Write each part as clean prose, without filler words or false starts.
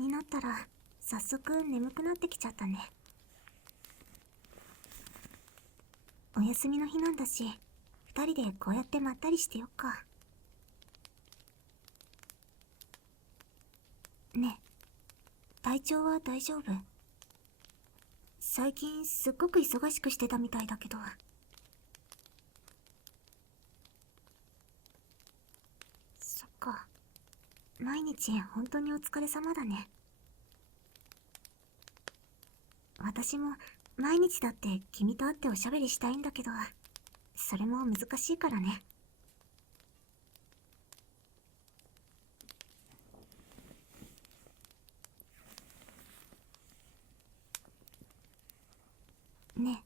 になったら早速眠くなってきちゃったね。お休みの日なんだし、二人でこうやってまったりしてよっか。ねえ、体調は大丈夫？最近すっごく忙しくしてたみたいだけど。そっか。毎日本当にお疲れ様だね。私も毎日だって君と会っておしゃべりしたいんだけど、それも難しいからね。ね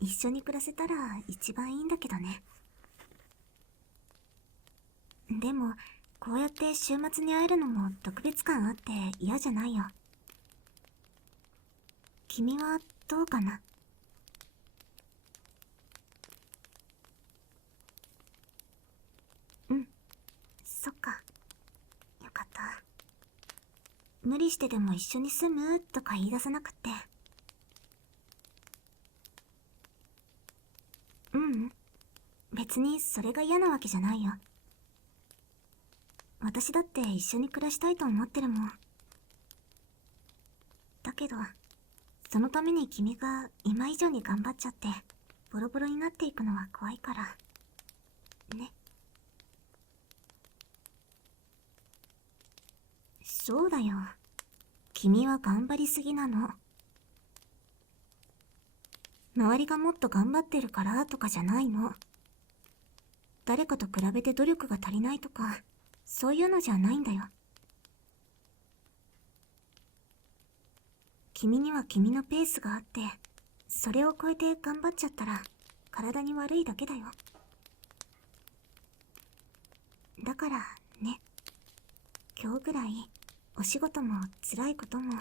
え、一緒に暮らせたら一番いいんだけどね。でも、こうやって週末に会えるのも特別感あって嫌じゃないよ。君はどうかな？うん、そっか。よかった。無理してでも一緒に住むとか言い出さなくって。ううん。別にそれが嫌なわけじゃないよ。私だって一緒に暮らしたいと思ってるもん。だけど、そのために君が今以上に頑張っちゃって、ボロボロになっていくのは怖いから。ね。そうだよ。君は頑張りすぎなの。周りがもっと頑張ってるからとかじゃないの。誰かと比べて努力が足りないとか、そういうのじゃないんだよ。君には君のペースがあって、それを超えて頑張っちゃったら、体に悪いだけだよ。だからね、今日ぐらい、お仕事も辛いことも、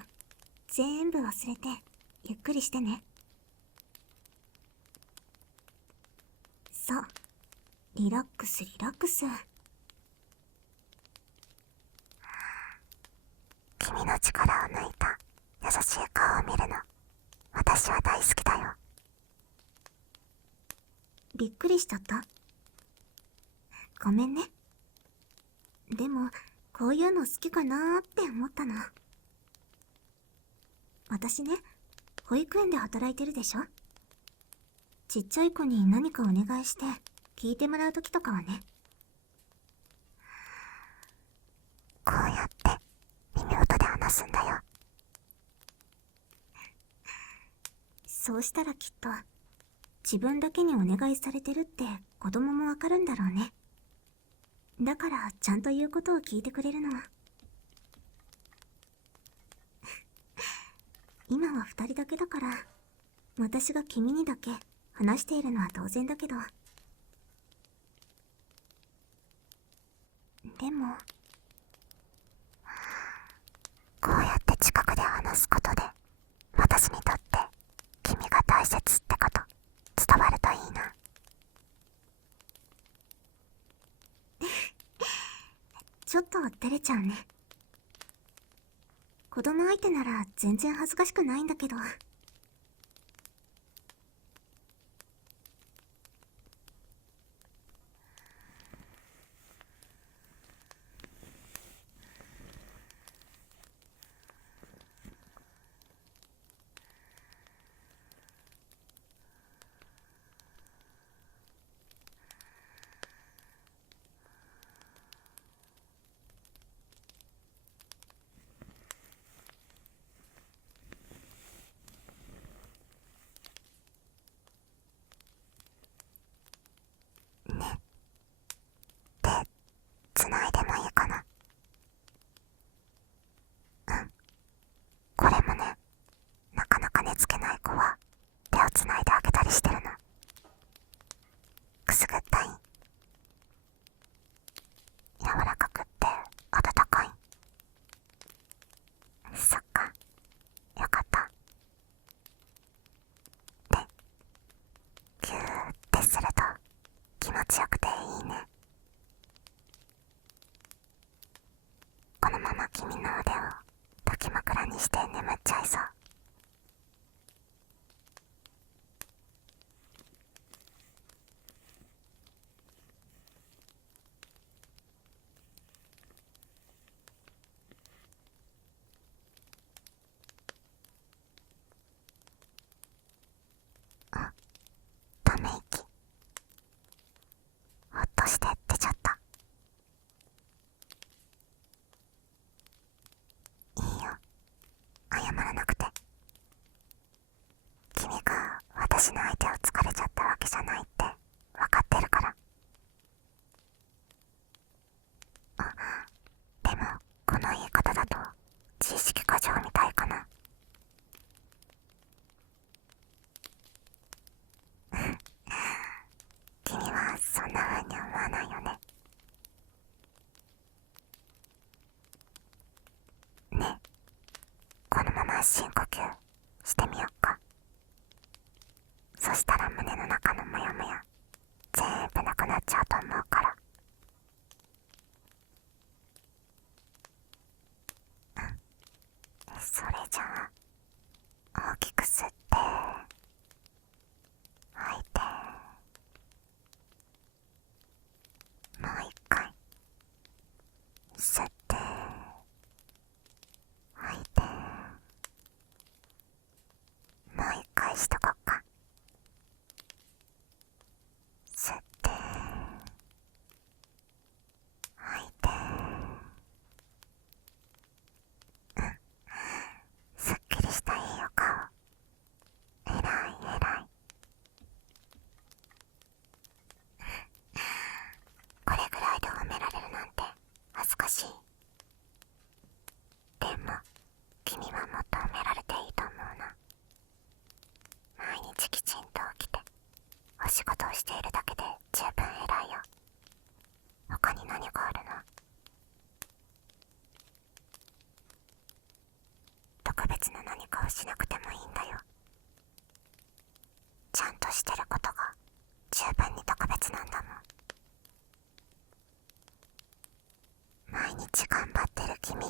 全部忘れて、ゆっくりしてね。そう。リラックスリラックス。君の力を抜いた優しい顔を見るの、私は大好きだよ。びっくりしちゃった？ごめんね。でも、こういうの好きかなーって思ったの。私ね、保育園で働いてるでしょ？ちっちゃい子に何かお願いして聞いてもらうときとかはね。こうやって耳元で話すんだよ。そうしたらきっと、自分だけにお願いされてるって子供もわかるんだろうね。だからちゃんと言うことを聞いてくれるの。今は二人だけだから、私が君にだけ話しているのは当然だけど。でも、こうやって近くで話すことで、私にとって君が大切ってこと伝わるといいな。ちょっと照れちゃうね。子供相手なら全然恥ずかしくないんだけど。ね、手繋いでもいいかな？うん、これもね、なかなか寝つけない子は手を繋いであげたりしてるの。くすぐったい？柔らかくって温かい？そっか、よかった。で、ギューってすると気持ちよくていいね。このまま君の腕をお仕事をしているだけで十分偉いよ。他に何があるの？特別な何かをしなくてもいいんだよ。ちゃんとしてることが十分に特別なんだもん。毎日頑張ってる君、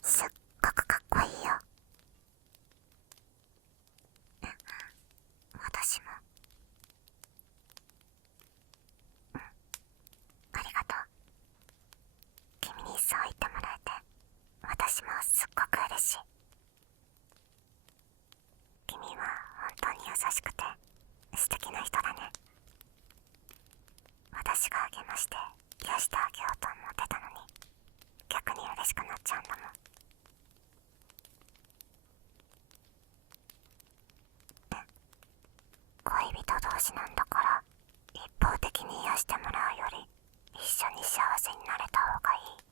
すっごくかっこいいよ。私も。ありがとう。君にそう言ってもらえて、私もすっごく嬉しい。君は本当に優しくて素敵な人だね。私が励まして癒してあげようと思ってたのに、逆に嬉しくなっちゃうんだもん。恋人同士なんだから、一方的に癒してもらうより一緒に幸せになれた方がいい。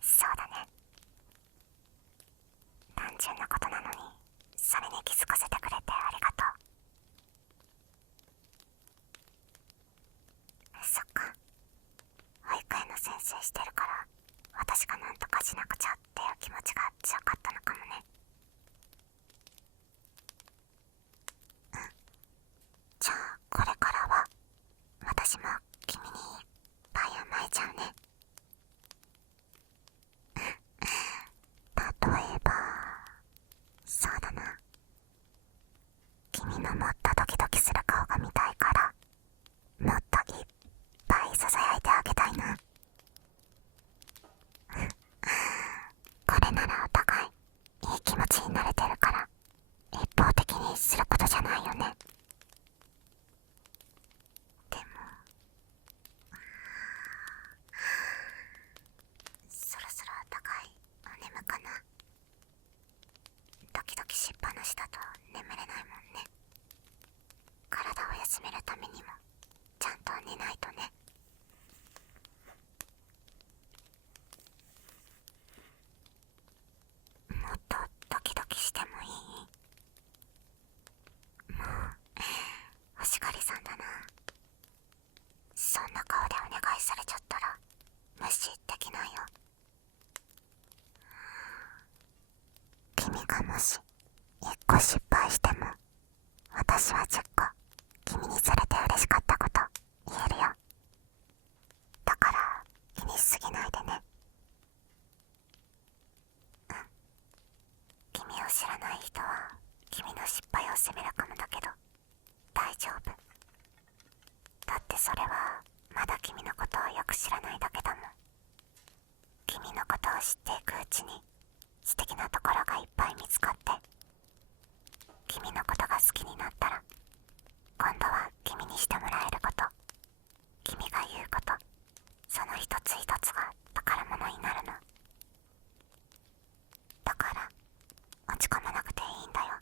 そうだね。単純なことなのに、それに気づかせてくれてありがとう。そっか。保育園の先生してるから、私がなんとかしなくちゃっていう気持ちが強かったのかもね。じゃあこれからは私も君にいっぱい甘えちゃうね。例えば、そうだな。君のもっとドキドキする顔が見たいから、もっといっぱいささやいてあげたいな。これならお互いいい気持ちになれてるから、一方的にすることじゃないよね。でも、そろそろお互いお眠かな。ドキドキしっぱなしだと眠れないもんね。体を休めるためにもちゃんと寝ないとね。もっとドキドキしてもいい？もうお叱りさんだな。そんな顔でお願いされちゃったら無視できないよ。君がもし一個失敗しても、私は10個君にされて嬉しかったこと言えるよ。だから気にしすぎないでね。君を知らない人は君の失敗を責めるかもだけど、大丈夫。だってそれはまだ君のことをよく知らないだけだもん。君のことを知っていくうちに素敵なところがいっぱい見つかって、君のことが好きになったら、今度は君にしてもらえること、君が言うこと、その一つ一つが宝物になるの。だから落ち込まなくていいんだよ。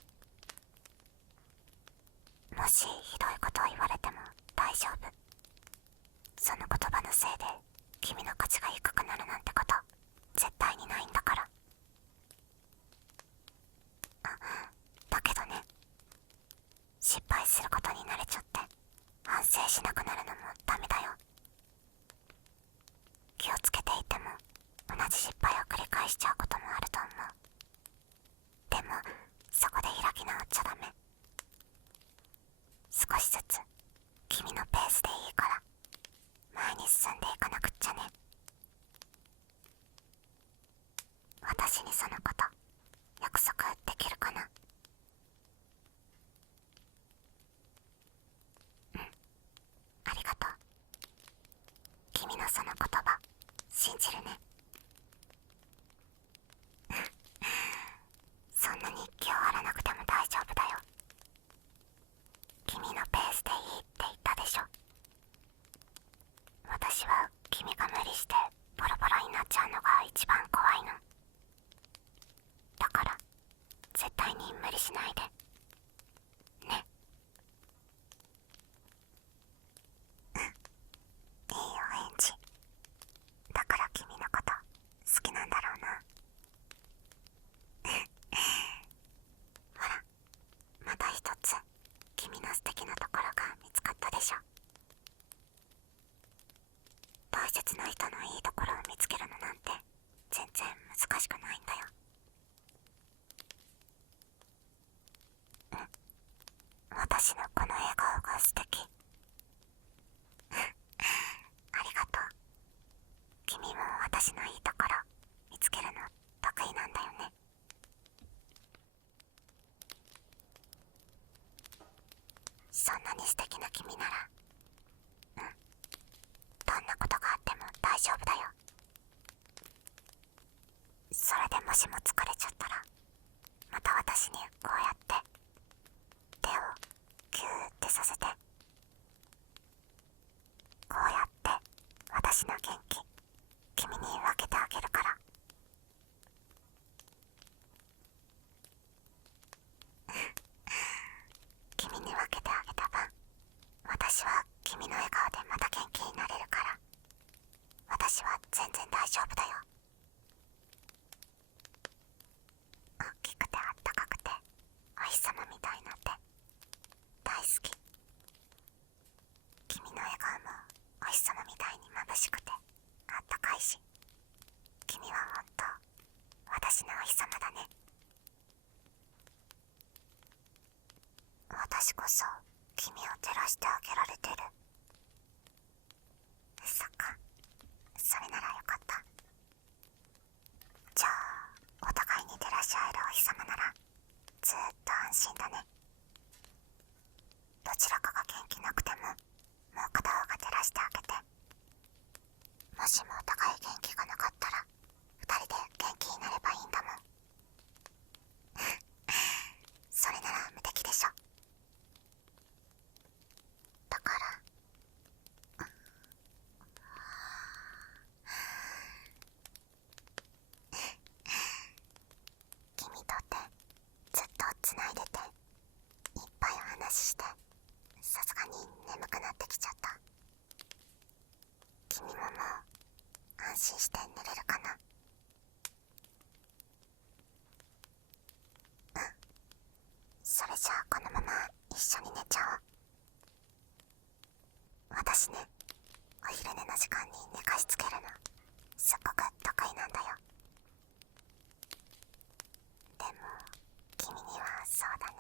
もしひどいことを言われても大丈夫。その言葉のせいで君の価値が低くなるなんてこと絶対にないんだから。だけどね、失敗することに慣れちゃって反省しなくなるのもダメだよ。気をつけていても同じ失敗を繰り返しちゃうこともあると思う。でもそこで開き直っちゃダメ。少しずつ君のペースでいいから前に進んでいかなくっちゃね。私にそのこと約束できるかな？ありがとう。君のその言葉信じるね。そんなに気を張らなくても大丈夫だよ。君のペースでいいって言ったでしょ。私は君が無理してボロボロになっちゃうのが一番怖いの。だから絶対に無理しないでね。いいお返事私のこの笑顔が素敵。ありがとう。君も私のいいところ見つけるの得意なんだよね。そんなに素敵な君なら、どんなことがあっても大丈夫だよ。それでもしも疲れちゃったら、また私にこうやって手をキューってさせて、こうやって私の元気君に分けてあげるから。君に分けてあげた分、私は君の笑顔でまた元気になれるから、私は全然大丈夫だよ。大きくてあったかくてお日様みたいな手大好き。君の笑顔もお日様みたいに眩しくてあったかいし、君は本当私のお日様だね。私こそ君を照らしてあげられてる。そっか、それならよかった。じゃあお互いに照らし合えるお日様ならずーっと安心だね。どちらかが元気なくてももう片方が照らしてあげて、もしもお互い元気がなかったら二人で元気になればいいんだもん。それなら無敵でしょ。だから君とってずっとつないでていっぱいお話しして、さすがに眠くなってきちゃった。君ももう安心して寝れるかな。それじゃあこのまま一緒に寝ちゃおう。私ね、お昼寝の時間に寝かしつけるのすっごく得意なんだよ。でも君にはそうだね、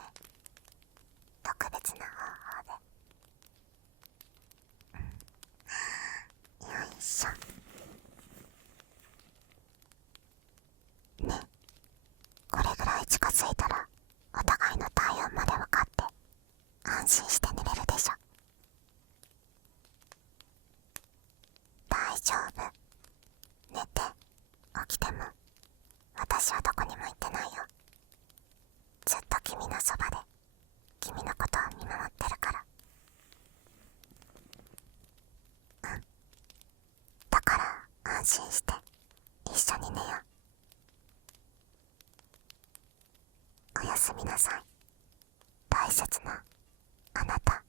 特別な方法で。よいしょ。ね、これぐらい近づいたらお互いの体温まで分かって安心して寝れるでしょ。大丈夫、寝て起きても私はどこにも行ってないよ。ずっと君のそばで君のことを見守ってるから。だから安心して一緒に寝よう。おやすみなさい、大切なあなた。